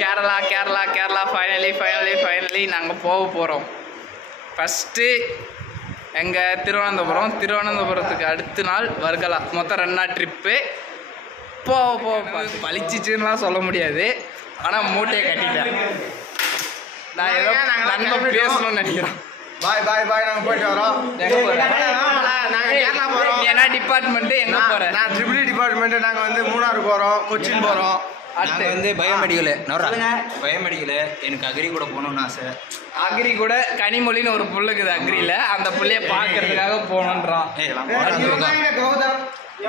Kerala Kerala Kerala finally நாங்கள் போக போகிறோம். ஃபஸ்ட்டு எங்கள் திருவனந்தபுரத்துக்கு அடுத்த நாள் வர்கலா. மொத்தம் 2 நாள் ட்ரிப்பு. போக பழிச்சிச்சுன்னுலாம் சொல்ல முடியாது, ஆனால் மூட்டையை கட்டிட்டேன். நான் ஏதோ நண்பன் பேசணும்னு நினைக்கிறேன். பாய் நாங்கள் போயிட்டு வரோம். நாங்கள் கேரளா போகிறோம். என்ன டிபார்ட்மெண்ட்டு எங்கே போகிறேன்? நான் ட்ரிபிள் டிபார்ட்மெண்ட்டு. நாங்கள் வந்து மூணாறு போகிறோம், கொச்சின் போகிறோம். நாங்கள் வந்து பயோமெடிக்கலு எனக்கு அக்ரி கூட போகணும்னு ஆசை. அக்ரி கூட கனிமொழின்னு ஒரு புள்ளுக்குது அக்ரியில், அந்த புள்ளைய பார்க்கறதுக்காக போகணுன்றான்.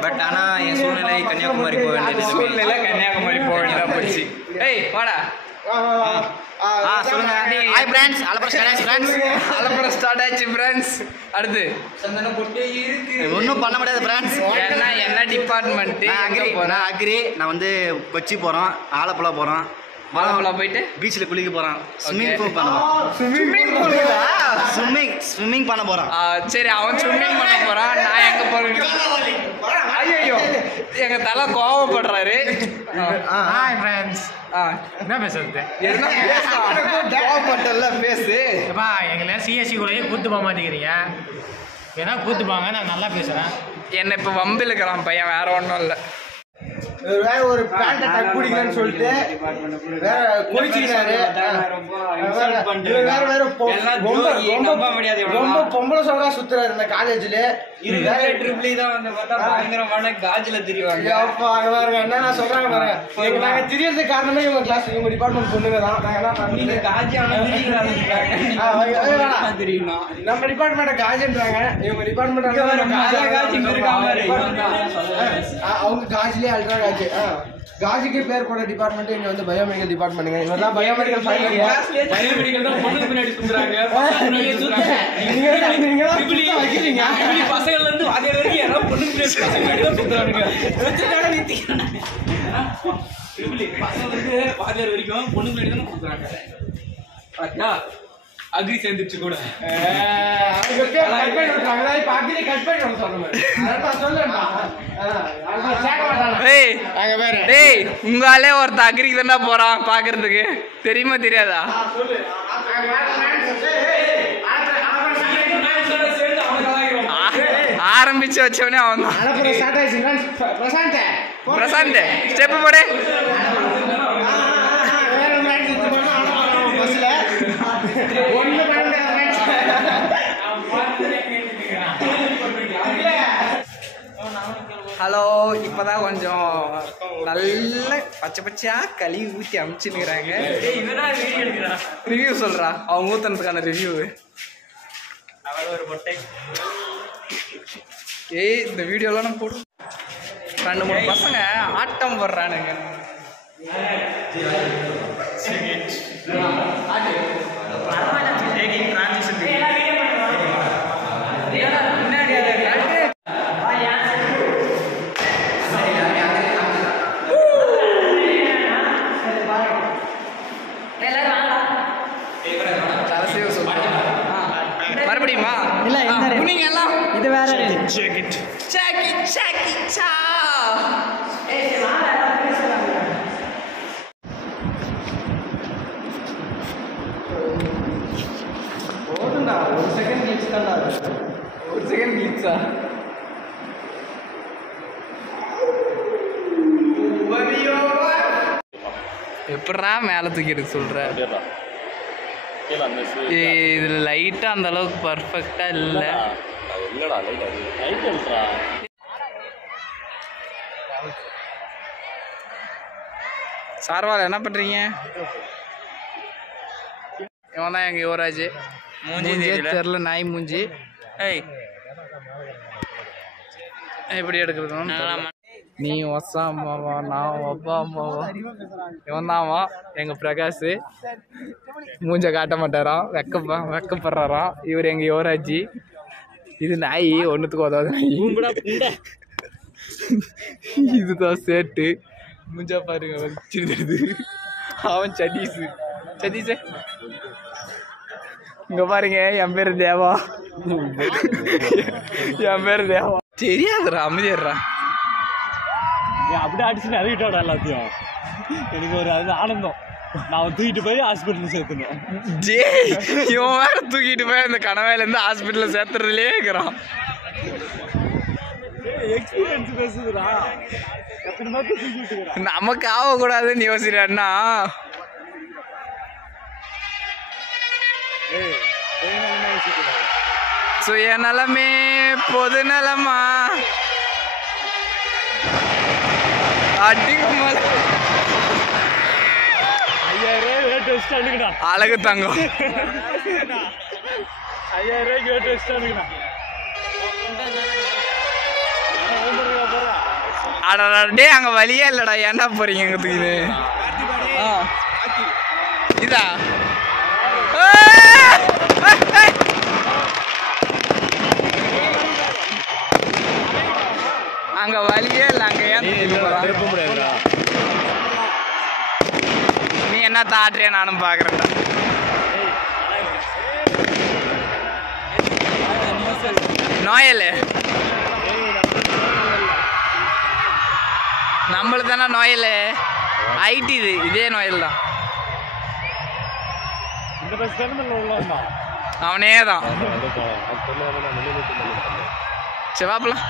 பட் ஆனால் என் சூழ்நிலை கன்னியாகுமரி போக வேண்டியது. சூழ்நிலை கன்னியாகுமரி போக வேண்டியதாக போச்சு. ஏய் வாடா. சொல்லுங்க. ஹாய் ஃப்ரெண்ட்ஸ், அலப்புறம் ஸ்டார்ட் ஆச்சு ஃப்ரெண்ட்ஸ். அடுத்து ஒன்றும் பண்ண முடியாது ஃப்ரெண்ட்ஸ். என்ன டிபார்ட்மெண்ட்டு? நான் அக்ரி. நான் வந்து கொச்சி போகிறோம், ஆலப்புழா போகிறோம், ஆலப்புழா போயிட்டு பீச்சில் குளிக்க போகிறோம், ஸ்விம்மிங் பண்ண போகிறோம். சரி, அவன் ஸ்விம்மிங் பண்ண போகிறான், நான் எங்கே போகிறேன்? ஐயோ, எங்கள் தலை கோவப்படுறாரு. Hi friends. என்ன பேசுறது? என்ன கோவப்பட்டல பேசு. எங்களை சிஎஸ்சி கூடயே கூத்து போக மாட்டேங்கிறீங்க. ஏன்னா கூத்துப்பாங்க, நான் நல்லா பேசுகிறேன். என்னை இப்போ வம்பிலுக்கிறான் பையன், வேற ஒன்றும் இல்லை. வேற ஒரு பேண்ட்டை டக் பிடிக்கலன்னு சொல்லிட்டு வேற குளிச்சுக்கிறாரு. ரொம்ப பொம்பளை சோடா சுத்துறாரு இந்த காலேஜ்ல. என்ன சொல்றாங்க பாருங்க. நாங்க தெரியறதுக்கு காரணமே இவங்க கிளாஸ், இவங்க டிபார்ட்மெண்ட் பொண்ணுங்க தான். நம்ம டிபார்ட்மெண்ட் காஜின்றாங்க, இவங்க டிபார்ட்மெண்ட் அவங்க காஜிலே அல்ட்ரா காஜி. காஜிக்கு பேர் போட டிபார்ட்மெண்ட் இங்க வந்து பயோமெடிக்கல் டிபார்ட்மெண்ட்டுங்க. இவரெல்லாம் பயோமெடிக்கல் ஃபைனல் இயர். பயோமெடிக்கல் தான் பொண்ணுக்கு பின்னாடி சுத்துறாங்க. நீங்க வைக்கிறீங்க பசங்கள்ல இருந்து அதே வரைக்கும் எல்லாம் பொண்ணுக்கு பின்னாடி தான் சுத்துறாங்க. வெச்சிட்டாங்க நித்திக்கிறாங்க. பசங்க வந்து வாதியார் வரைக்கும் பொண்ணுக்கு பின்னாடி தான் சுத்துறாங்க. பாத்தியா, அக்ரி சேர்ந்துச்சு கூட. உங்காலே ஒருத்த அக்ரிக்கு தானே போறான் பாக்குறதுக்கு, தெரியுமா தெரியாதா? ஆரம்பிச்சு வச்சவனே அவன் தான். பிரசாந்த் ஸ்டெப் போடு. ஹலோ, இப்பதான் கொஞ்சம் நல்ல பச்சை பச்சையா கழுவி ஊற்றி அமுச்சுன்னுக்குறாங்க. ரிவ்யூ சொல்றா, அவங்க ஊத்துனதுக்கான ரிவ்யூ. ஏய், இந்த வீடியோலாம் நான் போட்டு 2-3 பசங்க ஆட்டம் போடுறானுங்க. மறுபடியுமா? இல்ல, நீங்க எல்லாம் இது வேற. போதுண்டா, ஒரு செகண்ட் கிளிச் தான்டா. ஒரு செகண்ட் கிளிச்சா? எப்படா மேலே தூக்கிட்டு சொல்ற? இதுல லைட்டா அந்த அளவுக்கு பர்ஃபெக்டா இல்ல. சார்வால் என்ன பண்றீங்க? இவன் தான் எங்க யுவராஜ். மூஞ்சி தெரியல, நாய் மூஞ்சி. எப்படி எடுக்கிறது? நீ ஒசா அம்மாவா, நான் ஒப்பா அம்மாவா? இவன் தான்வா எங்க பிரகாஷ். மூஞ்ச காட்ட மாட்டாராம், வெக்கப்படுறாராம். இவர் எங்க யுவராஜி. இது நாய், ஒன்றுத்துக்கு உதவாது நாய். இதுதான் சேட்டு. மூஞ்சா பாருங்க வச்சிருந்தது. அவன் சதீஷ். இங்க பாருங்க, என் பேரு தேவா. என் பேரு தேவா. தெரியாதுடா, அமைதியா அப்படியே அடிச்சுட்டு அறிவிட்டாடா எல்லாத்தையும். எனக்கு ஒரு அது ஆனந்தம். நான் தூக்கிட்டு போய் ஹாஸ்பிட்டல் சேர்த்துனேன். இவன் வேற தூக்கிட்டு போய் அந்த கனவாயிலேருந்து ஹாஸ்பிட்டலில் சேர்த்துறதுலேயே இருக்கிறான். எக்ஸ்பீரியன்ஸ் பேசுதுடா. எத்தனை பேர் தூக்கிட்டு இருக்கிறான். நமக்கு ஆகக்கூடாதுன்னு யோசிக்கிறான்னா சுயநலமே பொது நலமா அடிக்கும் 5000 ரேட் வச்சுட்டு அனுக்குடா. அழகு தங்கம் 5000 ரேட் வச்சுட்டு அனுக்குடா. அடே அங்க வழியே இல்லடா, ஏன்டா போறீங்க அங்க தூக்கிது? இதா அங்க வழியே இல்லை, அங்க ஏன் திருப்ப முடியாதுடா. நீ என்ன தாட்டுறியா? நானும் பாக்குறேன்டா. நோயல் நம்மளுக்கு தானே நோயல். ஐடி இதே நோயல் தான். இந்த பஸ் டெர்மினல் உள்ளவன்டா. அவனே தான். செவாப்பலாம்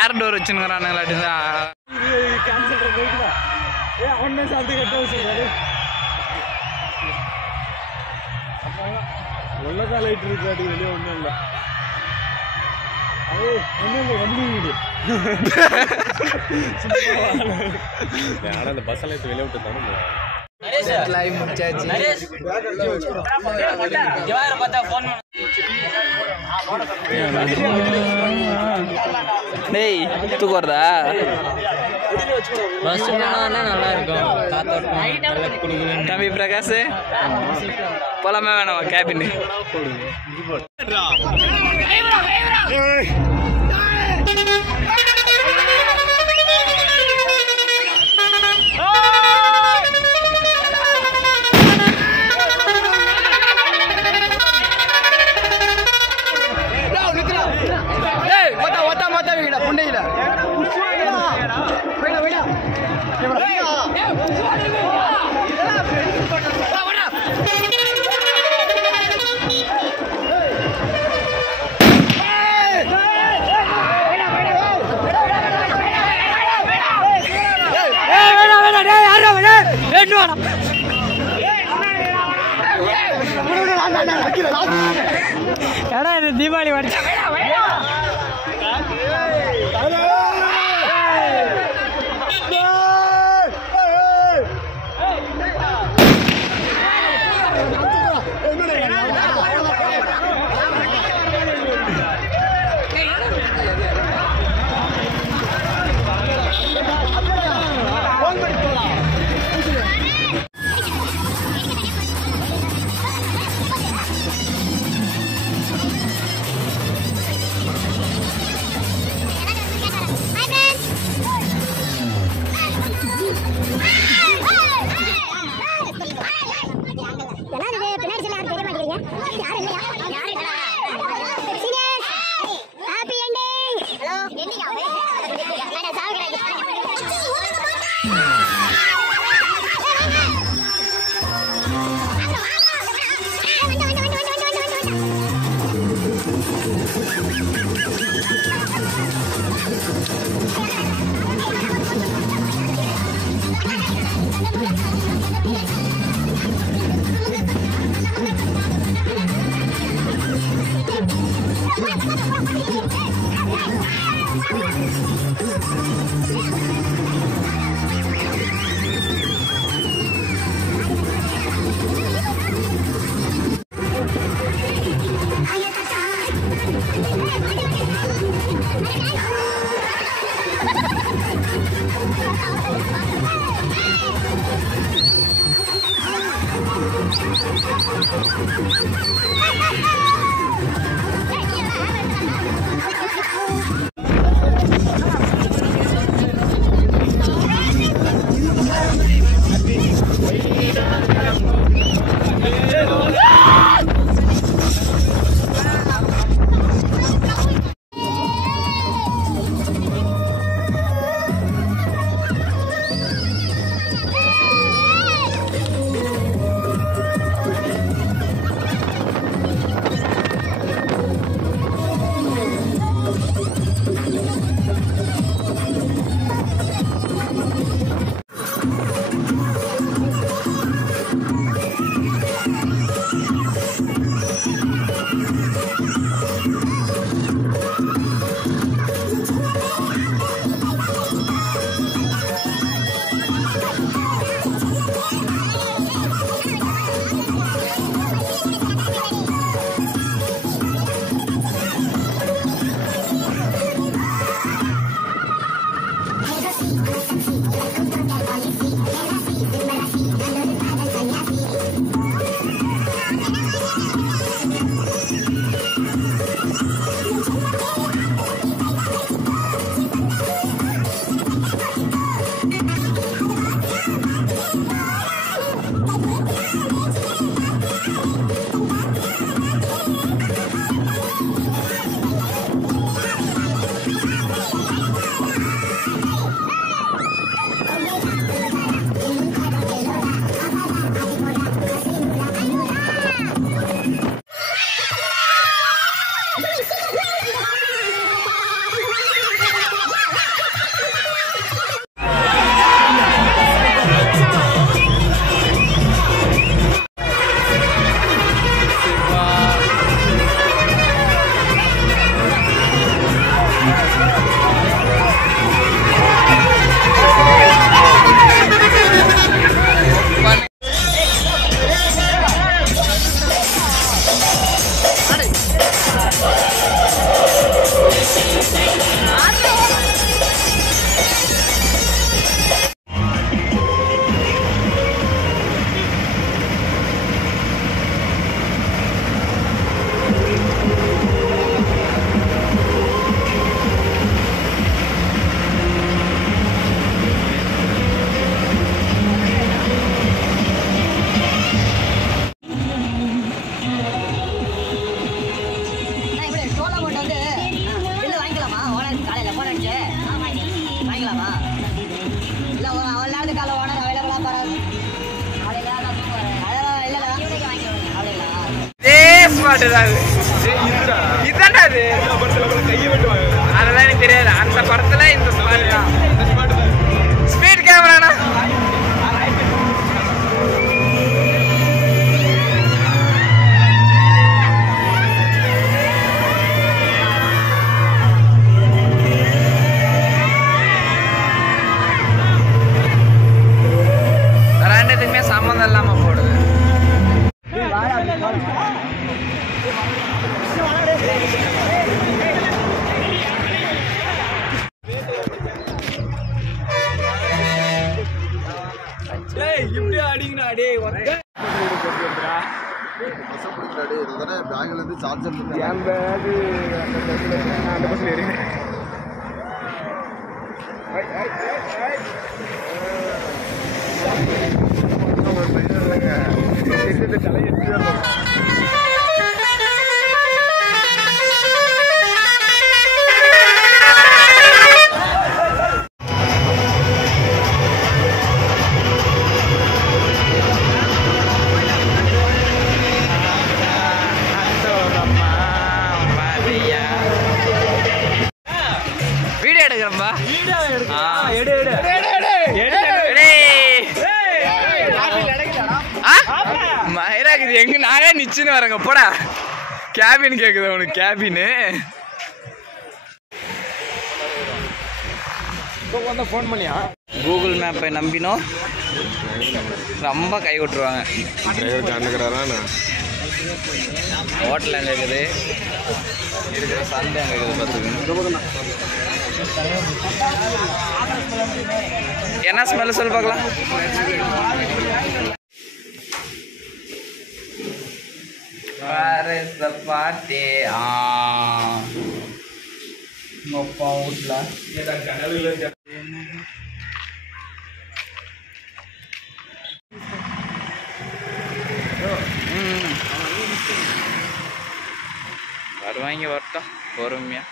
ஏர் டோர் வச்சுன்னுங்கிறானுங்களாட்டி கேன்சல் போயிட்டுதான். அவனே சாப்பிட்டு கட்ட வச்சுருக்காரு. உள்ளதா லைட் இருக்காது, வெளியே ஒன்றும் இல்லை. அது ஒன்றும் இல்லை, கம்பெனி ஆனால் இந்த பஸ் லைட் வெளியே விட்டு தானே டேய் தூக்கு வருதா? நல்லா இருக்கும். தம்பி பிரகாஷ் போலாமே வேணாமா கேபின்? ஏடா இது தீபாவளி வரைக்கும் இதுதான்டா அது. அதெல்லாம் எனக்கு தெரியாது. அந்த படத்துல இந்த ஸ்பாட் தான். ஸ்பீட் கேமரானா ரெண்டுத்துக்குமே சம்மந்தம் இல்லாம போடுது. இப்படி அடிங்கடா டேய் வந்து பேக்ல இருந்து சார்ஜர் என் பேக் அந்த பஸ்ல ஏறி தலை எடுத்து எங்க நானே நிச்சுன்னு வரேங்க போடா. கேபின் கேக்குது உனக்கு. கேபின் ஃபோன் பண்ணியா? கூகுள் மேப்பை நம்பினோம் ரொம்ப கை விட்டுருவாங்க. ஹோட்டல் எங்கே இருக்குது, இருக்கிற சந்தை எங்கே இருக்குது பார்த்துக்கணும். என்ன ஸ்மெல்லு சொல்லி பார்க்கலாம். Where is the party? ngoppa utla வருவாங்க வரட்டும் பொறுமையா.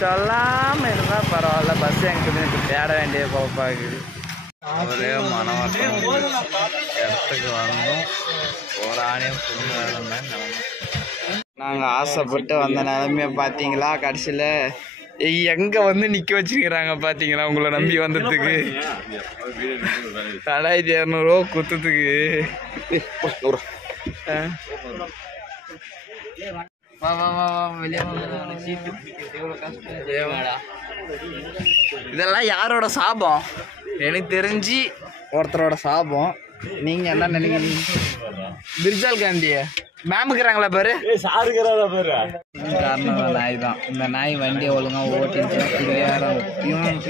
சொல்லாமல் இருந்தால் பரவாயில்ல. பஸ் எங்கிட்ட எனக்கு தேட வேண்டிய கோப்பாக்குது. ஒரே மனவாட்டம் இடத்துக்கு வந்தோம். ஒரு ஆணையம் புண்ணு வேணும் தான் நிலமை. நாங்கள் ஆசைப்பட்டு வந்த நிலமைய பார்த்தீங்களா. கடைசியில் எங்கே வந்து நிற்க வச்சுக்கிறாங்க பார்த்தீங்களா. உங்களை நம்பி வந்ததுக்கு 2200 குத்துறதுக்கு. வா வா வா வா வெளியே சீட்டு. இதெல்லாம் யாரோட சாபம்? எனக்கு தெரிஞ்சு ஒருத்தரோட சாபம். நீங்கள் என்ன நினைக்கிறீங்க? பிர்ஜால் காந்தியா? மேமுக்குறாங்களா பாரு. காரணம் நாய் தான். இந்த நாய் வண்டியை ஒழுங்கா ஓட்டிட்டு குடிகாரன்.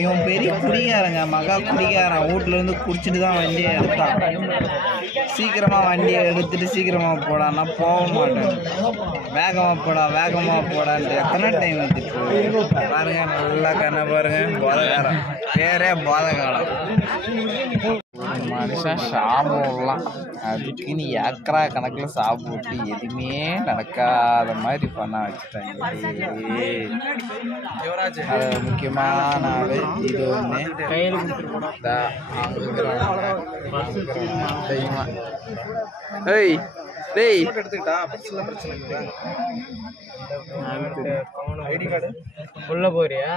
இவன் பெரிய குடிகாரங்க, மகா குடிகாரன். வீட்டுல இருந்து குடிச்சிட்டு தான் வண்டியை எடுத்தான். சீக்கிரமா வண்டியை எடுத்துட்டு சீக்கிரமா போடான்னா போக மாட்டேன். வேகமா போடான்ட்டு எத்தனை டைம் எடுத்துட்டு பாருங்க. நல்லா கண்ண பாருங்க. போதகாரம் பேரே போதகாலம். மனுஷன் சாப்பிடலாம், அதுக்கு நீ ஏக்கரா கணக்கில் சாப்பிட்டு எதுவுமே நடக்காத மாதிரி பண்ண வச்சுட்டாங்க. அது முக்கியமான ஆள் இது ஒன்று. உள்ள போறியா?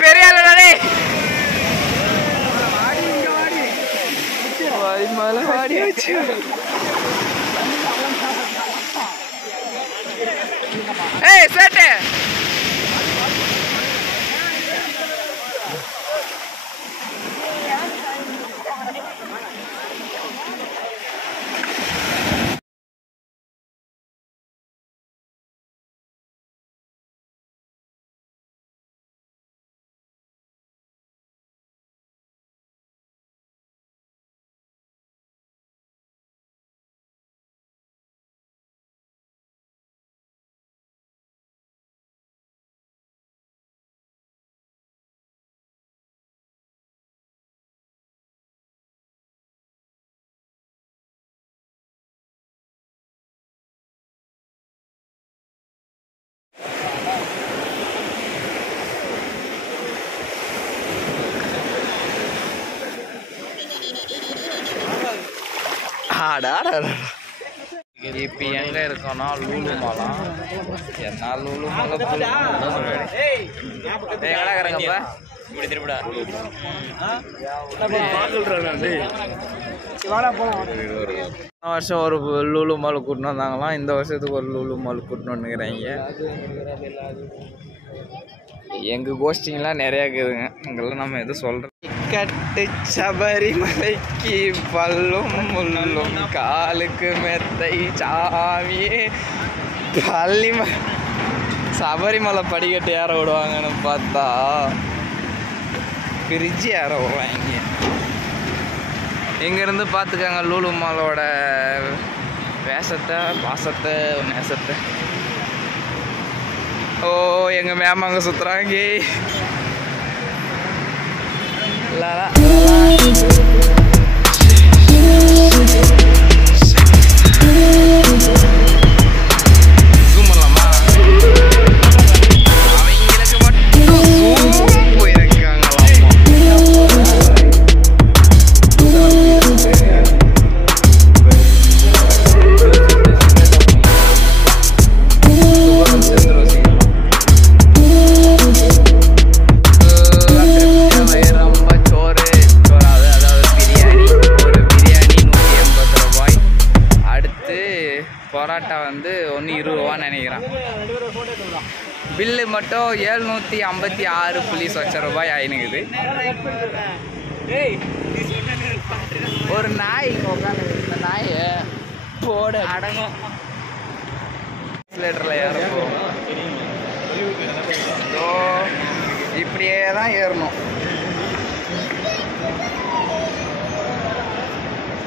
பெரிய மேல வாடி வச்சு சேட்டு இப்போ எங்க இருக்கோம்னா லூலு மாலாம். என்ன லூலு மாலை எங்கடாக்கிறங்கப்ப இப்படி திருப்பிடா வருஷம் ஒரு லூலு மால் கூட்டின்னு வந்தாங்களாம். இந்த வருஷத்துக்கு ஒரு லூலு மால் கூட்டின்னு வந்துக்கிறாங்க. எங்கள் கோஷ்டிங்கெலாம் நிறையா இருக்குதுங்க. அங்கெல்லாம் நம்ம எதுவும் சொல்கிறோம். கட்டு சபரிமலைக்கு பல்லும் முள்ளும் காலுக்கு மெத்தை சாமியே சபரிமலை படிக்கட்டு ஏற விடுவாங்கன்னு பார்த்தா பிரிட்ஜு ஏற விடுவாங்க. இங்கேருந்து பார்த்துக்காங்க லூலு மாலோட வேஷத்தை, பாசத்தை, நேசத்தை. ஓ எங்கள் மேம் அங்கே சுற்றுறாங்க. அவங்களுக்கு மட்டும் போயிருக்காங்களாம். பரோட்டா வந்து 120 ரூபான்னு நினைக்கிறேன். பில்லு மட்டும் 756 புள்ளி சொச்ச ரூபாய் ஆயினுக்குது. ஒரு நாய் உட்காந்து இந்த நாய் போட அடங்கும் லிட்டரில் ஏறும். ஸோ இப்படியே தான் ஏறணும்.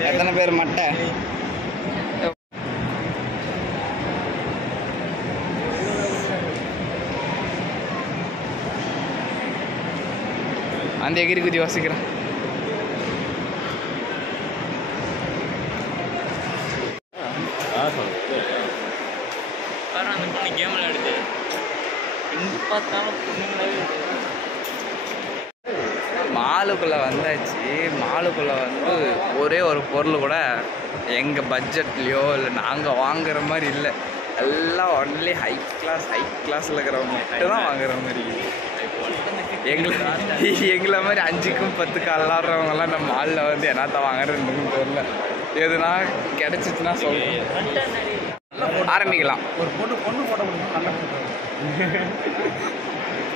எத்தனை பேர் மட்டை அந்த எகிரி குதி வாசிக்கிறேன். அந்த பொண்ணு கேம் விளையாடுது. எங்கே பார்த்தாலும் மாலுக்குள்ளே வந்தாச்சு. மாலுக்குள்ளே வந்து ஒரே ஒரு பொருள் கூட எங்கள் பட்ஜெட்லேயோ இல்லை நாங்கள் வாங்குற மாதிரி இல்லை. எல்லாம் ஒன்லி ஹை கிளாஸில் இருக்கிறவங்க மட்டும் தான் வாங்குற மாதிரி. எங்களை மாதிரி 5க்கும் 10க்கும் விளாட்றவங்கலாம் நம்ம மாலில் வந்து என்னத்தான் வாங்குறதுன்னு தெரியல. எதுனா கிடைச்சிச்சுன்னா சொல்லுங்க. ஆரம்பிக்கலாம். ஒரு பொண்ணு போட்டோ பிடிக்கும் நல்ல போட்டோ.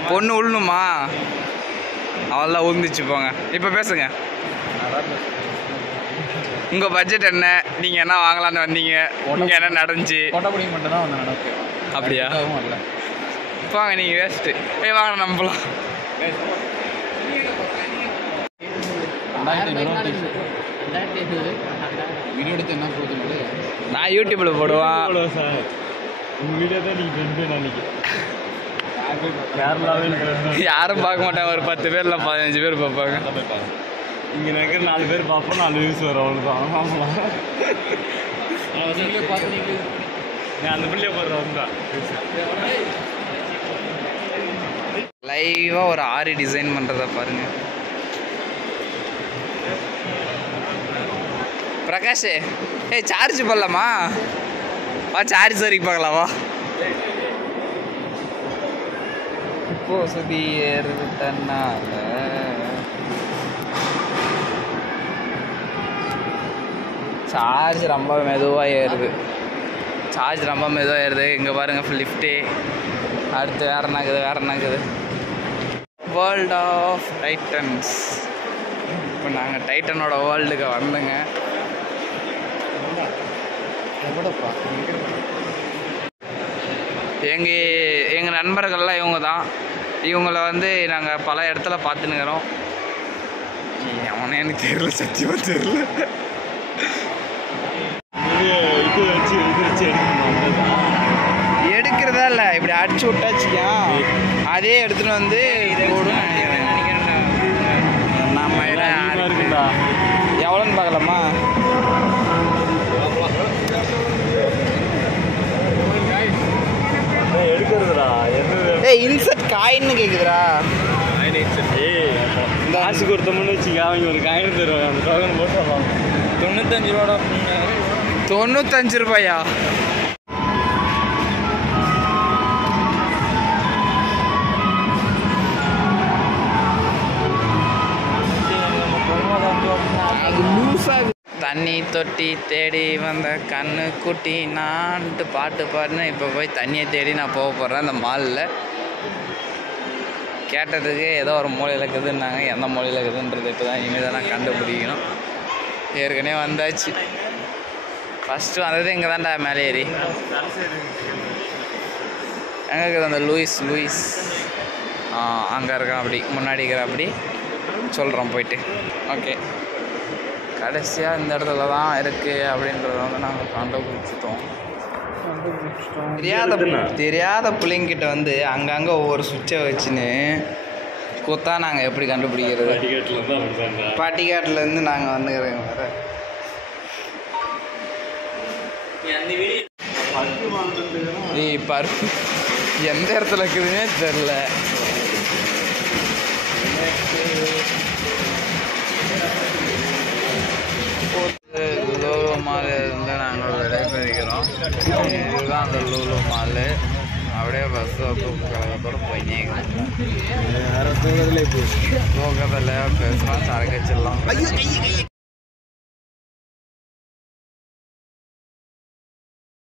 பொண்ணு உள்ணுமா? அவெல்லாம் உழுந்துச்சு போங்க. இப்போ பேசுங்க. உங்கள் பட்ஜெட் என்ன? நீங்கள் என்ன வாங்கலான்னு வந்தீங்க? இங்கே என்ன நடந்துச்சு? போட்டோ பிடிக்க மட்டும் தான் வந்தேன் நடக்கு. அப்படியா? இல்லை வாங்க, நீங்கள் வேஸ்ட்டு. வாங்க நம்பலாம். 2500 வீடியோ எடுத்து என்ன போகுது? நான் யூடியூப்பில் போடுவான். சார் உங்கள் வீடியோ தான் நீங்கள் ட்ரெண்ட் நினைக்கிறேன். கேரளாவே யாரும் பார்க்க மாட்டாங்க. ஒரு 10 பேர் இல்லை 15 பேர் பார்ப்பாங்க. இங்கே இருக்கிற 4 பேர் பார்ப்போம், 4 வியூஸ் வரும் அவ்வளோதான். ஆமாம், நீங்களே பார்த்து நீங்களே நான் அந்த பிள்ளைய போடுறவங்க தான். லைவாக ஒரு ஆரி டிசைன் பண்ணுறத பாருங்க. பிரகாஷ், சார்ஜ் பண்ணலாமா? வா சார்ஜ் வரைக்கும் பார்க்கலாமா? இப்போ சுதி ஏறுது தன்னால. சார்ஜ் ரொம்ப மெதுவாக ஏறுது. இங்கே பாருங்கள் லிஃப்ட்டு. அடுத்து வேறு என்னக்குது? World of Titans. இப்போ நாங்கள் டைட்டனோட வேர்ல்டுக்கு வந்தோங்க. எங்கள் நண்பர்கள்லாம் இவங்க தான். இவங்கள வந்து நாங்கள் பல இடத்துல பார்த்துன்னுக்கிறோம். அவனே எனக்கு தெரியல, சத்தியமாக தெரியல. இது வச்சு எடுக்கிறதா இல்லை, இப்படி அடிச்சு விட்டாச்சியா அதே எடுத்துகிட்டு வந்து நம்ம இருக்குதா எவ்வளோன்னு பார்க்கலாமா? எடுக்கிறதுடா இன்செர்ட் காயின்னு கேட்குதுடா. காசு கொடுத்தோம்னு வச்சுக்க, அவங்க ஒரு காயின் தருவாங்க. அந்த டோக்கன் போட்டு 95 ரூபாடா. 95 ரூபாயா? தண்ணி தொட்டி தேடி வந்த கண்ணு குட்டி நான்ட்டு பாட்டு பாடுன்னு இப்போ போய் தண்ணியை தேடி நான் போக போகிறேன். அந்த மாலில் கேட்டதுக்கு ஏதோ ஒரு மூலையில் இருக்குதுன்னாங்க. எந்த மூலையில் இருக்குதுன்றது இப்போ தான் இனிமேல் தான் நான் கண்டுபிடிக்கணும். ஏற்கனவே வந்தாச்சு. ஃபஸ்ட்டு வந்தது இங்கே தான்டா மேலே ஏறி. எங்கே இருக்குது அந்த லூயிஸ்? அங்கே இருக்கான், அப்படி முன்னாடி இருக்கிற அப்படி சொல்கிறோம் போயிட்டு. ஓகே, கடைசியாக இந்த இடத்துல தான் இருக்குது அப்படின்றத வந்து நாங்கள் கண்டுபிடிச்சிட்டோம். தெரியாத பிள்ளைங்கிட்ட வந்து அங்கங்கே ஒவ்வொரு சுவிட்சை வச்சுன்னு கூத்தா நாங்கள் எப்படி கண்டுபிடிக்கிறது? பாட்டிக்காட்டிலேருந்து நாங்கள் வந்துக்கிறோங்க வேறு. பருப்பு எந்த இடத்துல இருக்குதுன்னே தெரில. லூலு மால் இருந்து நாங்கள் விடைபெறுகிறோம். இதுதான் அந்த லூலு மால். அப்படியே பஸ் கலகத்தோடு போயினே போகிறதில்ல பேசுகிறோம், சரக்கு வச்சிடலாம்.